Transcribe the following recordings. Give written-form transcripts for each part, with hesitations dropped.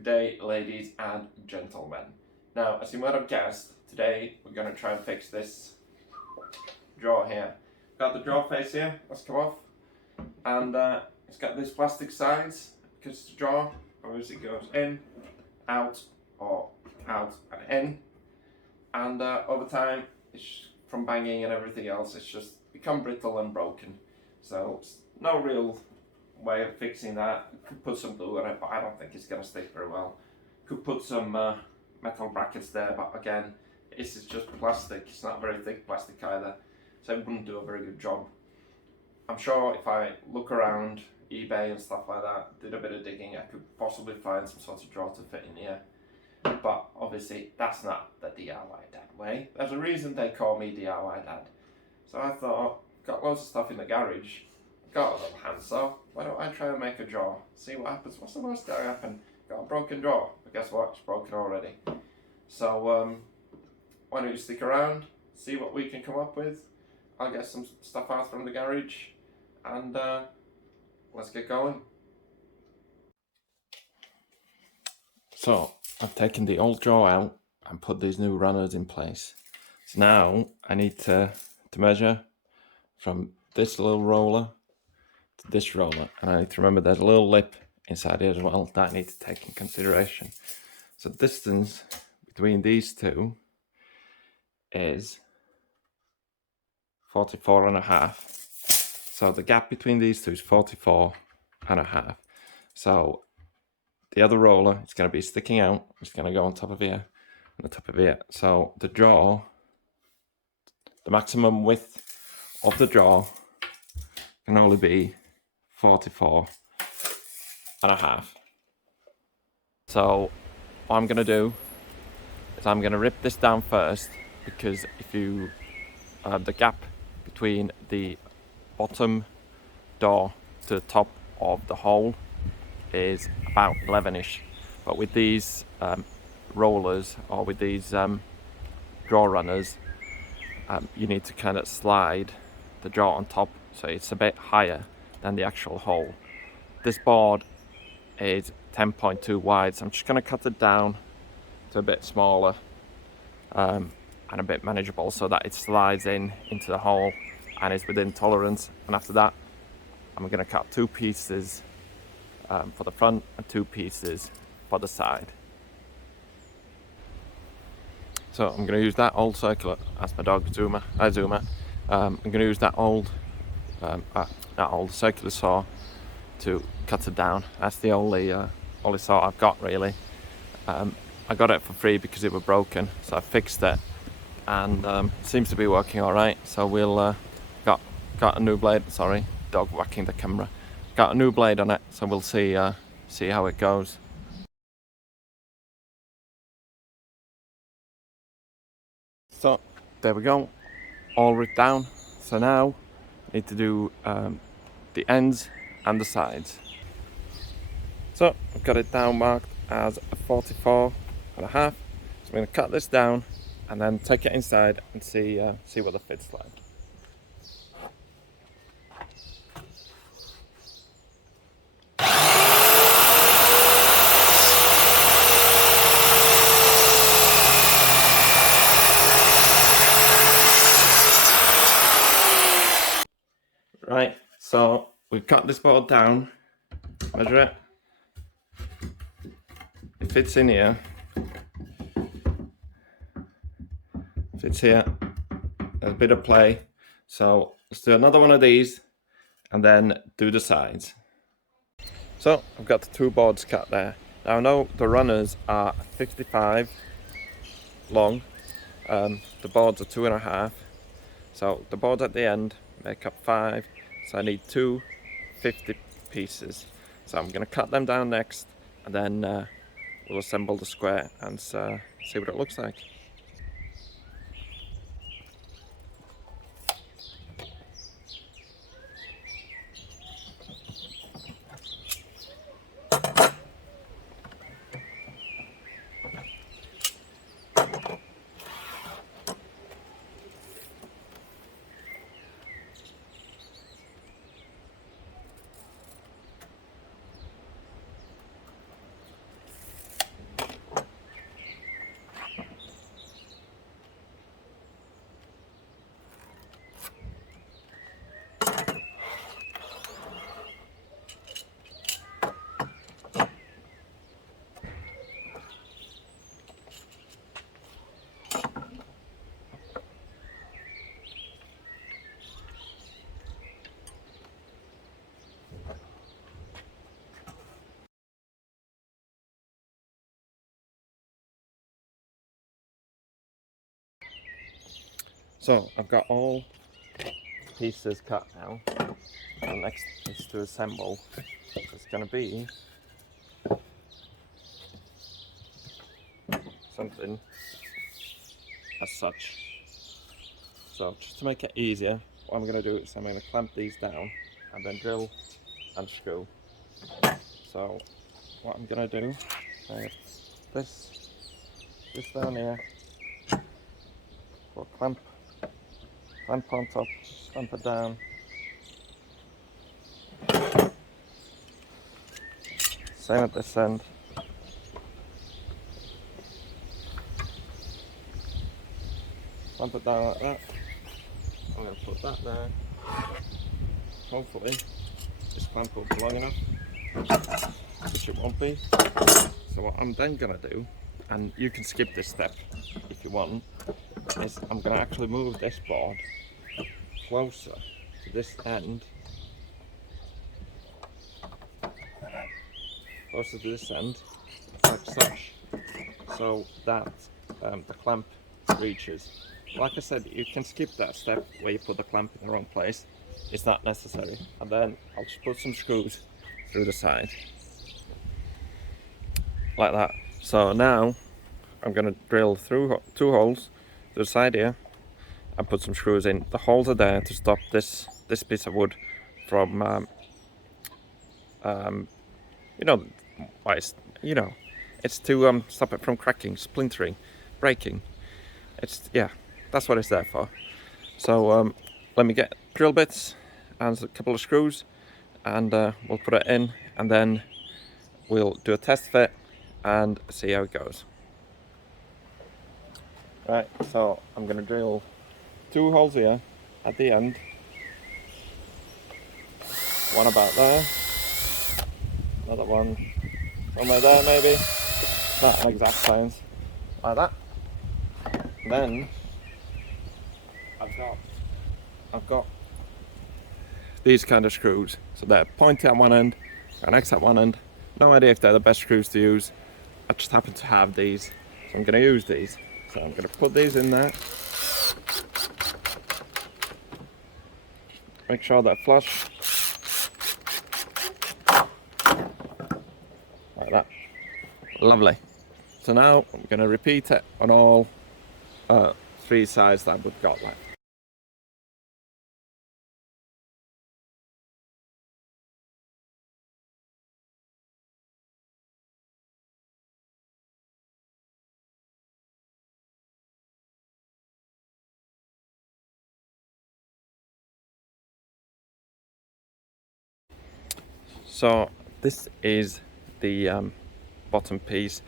Good day, ladies and gentlemen. Now, as you might have guessed, today we're going to try and fix this drawer here. Got the drawer face here, let's come off. And it's got these plastic sides, because the drawer obviously goes in, out, or out and in. And over time, from banging and everything else, it's just become brittle and broken. So, it's no real way of fixing that. Could put some glue on it, but I don't think it's going to stick very well. Could put some metal brackets there, but again, this is just plastic. It's not very thick plastic either, so it wouldn't do a very good job. I'm sure if I look around eBay and stuff like that, did a bit of digging, I could possibly find some sort of drawer to fit in here. But obviously, that's not the DIY Dad way. There's a reason they call me DIY Dad. So I thought, got loads of stuff in the garage, got a little handsaw, why don't I try and make a drawer? See what happens. What's the worst that can happen? Got a broken drawer, but guess what? It's broken already. So why don't you stick around, see what we can come up with. I'll get some stuff out from the garage, and let's get going. So I've taken the old drawer out and put these new runners in place. So now I need to measure from this little roller to this roller, and I need to remember there's a little lip inside here as well that I need to take in consideration. So the distance between these two is 44.5. So the gap between these two is 44.5. So the other roller is going to be sticking out. It's going to go on top of here, on the top of here. So the drawer, the maximum width of the drawer can only be 44.5. So what I'm going to do is I'm going to rip this down first, because if you the gap between the bottom door to the top of the hole is about 11ish, but with these rollers, or with these drawer runners, you need to kind of slide the drawer on top, so it's a bit higher than the actual hole. This board is 10.2 wide, so I'm just going to cut it down to a bit smaller and a bit manageable, so that it slides into the hole and is within tolerance. And after that, I'm going to cut 2 pieces for the front and 2 pieces for the side. So I'm going to use that old circular, that's my dog Zuma. I'm going to use that old circular saw to cut it down. That's the only saw I've got, really. I got it for free because it was broken, so I fixed it, and it seems to be working all right. So we'll got a new blade. Sorry, dog whacking the camera. Got a new blade on it, so we'll see how it goes. So there we go, all ripped down. So now I need to do the ends and the sides. So I've got it down marked as a 44.5. So I'm going to cut this down and then take it inside and see what the fit's like. Right, so we've cut this board down, measure it, it fits in here, fits here, there's a bit of play, so let's do another one of these and then do the sides. So I've got the 2 boards cut there. Now I know the runners are 55 long, the boards are 2.5, so the boards at the end make up 5, so I need 2 50 pieces. So I'm going to cut them down next, and then we'll assemble the square and see what it looks like. So I've got all pieces cut now. The next is to assemble. It's going to be something as such. So just to make it easier, what I'm going to do is I'm going to clamp these down and then drill and screw. So what I'm going to do, I have this down here, put a clamp on top, clamp it down. Same at this end. Clamp it down like that. I'm going to put that there. Hopefully this clamp will be long enough, which it won't be. So what I'm then going to do, and you can skip this step if you want, is I'm going to actually move this board closer to this end, like such, so that the clamp reaches. Like I said, you can skip that step where you put the clamp in the wrong place. It's not necessary. And then I'll just put some screws through the side, like that. So now I'm going to drill through 2 holes to the side here and put some screws in. The holes are there to stop this piece of wood from it's to stop it from cracking, splintering, breaking. That's what it's there for. So let me get drill bits and a couple of screws, and we'll put it in, and then we'll do a test fit and see how it goes. Right, so I'm going to drill 2 holes here at the end. One about there, another one somewhere there maybe, not an exact science, like that. Then I've got these kind of screws, so they're pointy at one end and X at one end. No idea if they're the best screws to use. I just happen to have these, so I'm going to use these. So I'm going to put these in there, make sure they're flush, like that. Lovely. So now I'm going to repeat it on all 3 sides that we've got left. So this is the bottom piece.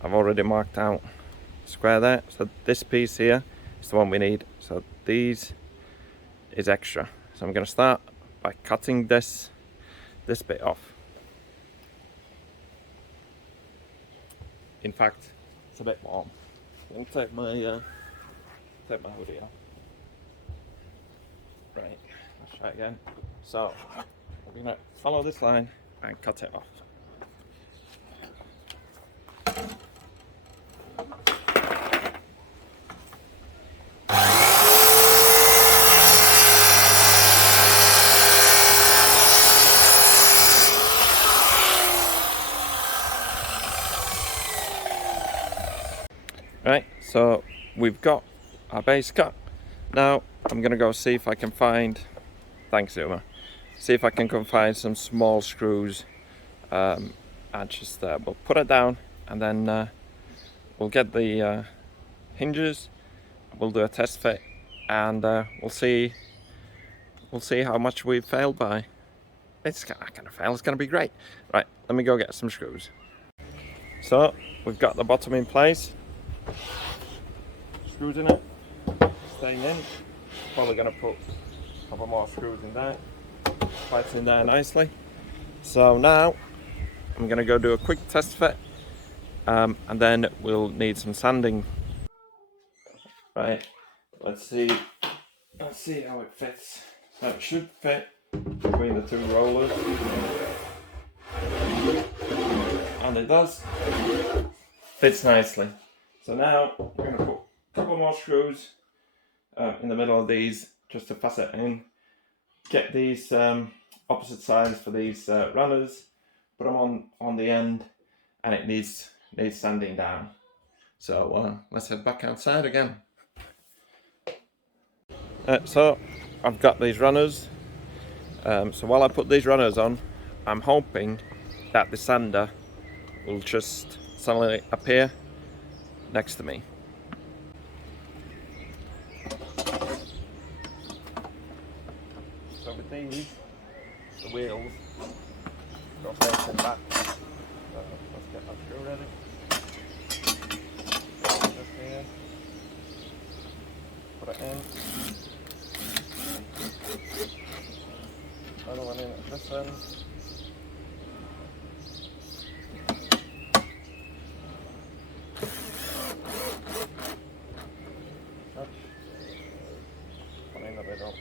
I've already marked out square there. So this piece here is the one we need. So these is extra. So I'm going to start by cutting this bit off. In fact, it's a bit warm. I'm going to take my hoodie off. Right, let's try again. So we're going to follow this line and cut it off. Right, so we've got our base cut. Now I'm going to go see if I can find, thanks Uma, see if I can go find some small screws and just we'll put it down, and then we'll get the hinges, we'll do a test fit, and we'll see how much we've failed by. It's not going to fail, it's going to be great. Right, let me go get some screws. So we've got the bottom in place, screws in it, staying in. Probably going to put a couple more screws in there, fits in there nicely. So now I'm going to go do a quick test fit, and then we'll need some sanding. Right, let's see how it fits. So it should fit between the 2 rollers, and it does. Fits nicely. So now I'm going to put a couple more screws in the middle of these just to fasten it in. Get these opposite sides for these runners, put them on the end, and it needs sanding down. So let's head back outside again. So I've got these runners. So while I put these runners on, I'm hoping that the sander will just suddenly appear next to me. So with these, the wheels go facing back. So let's get that screw ready. Just here. Put it in. Another one in at this end. One in the middle.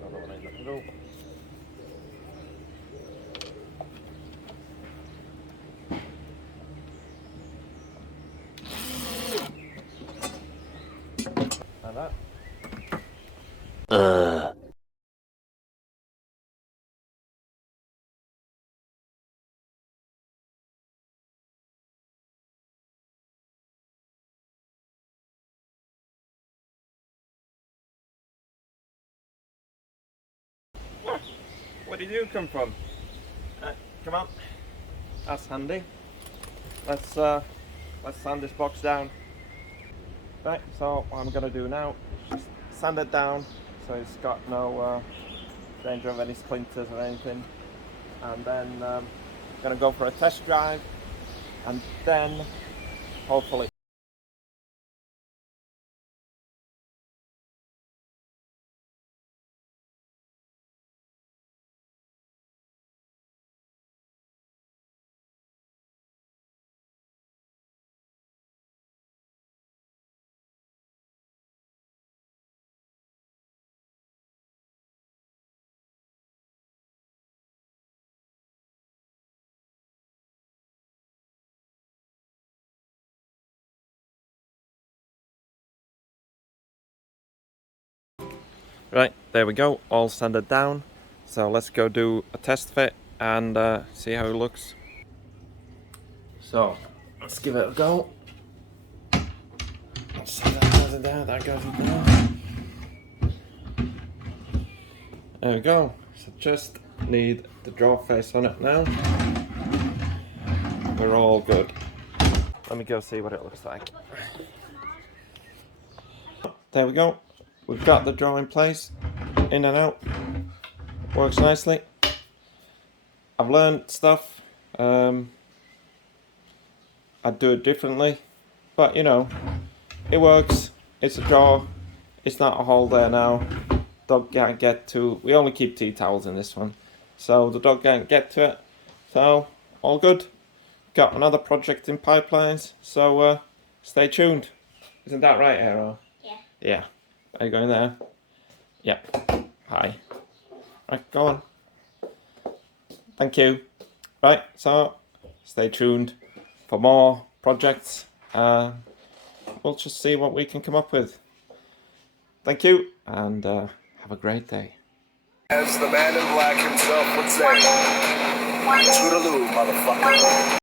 Another one in the middle. And that. Where did you come from? Come on. That's handy. Let's sand this box down. Right, so what I'm gonna do now is just sand it down so it's got no danger of any splinters or anything. And then gonna go for a test drive, and then hopefully. Right, there we go, all sanded down. So let's go do a test fit and see how it looks. So let's give it a go. So that goes down, that goes down. There we go. So just need the draw face on it now. We're all good. Let me go see what it looks like. There we go. We've got the draw in place, in and out. Works nicely. I've learned stuff. I'd do it differently, but you know, it works. It's a draw. It's not a hole there now. Dog can't get to. We only keep tea towels in this one, so the dog can't get to it. So all good. Got another project in pipelines, so stay tuned. Isn't that right, Hero? Yeah. Yeah. Are you going there? Yep. Hi. Right, go on. Thank you. Right, so stay tuned for more projects. We'll just see what we can come up with. Thank you, and have a great day. As the man in black himself would say, Toodaloo, motherfucker.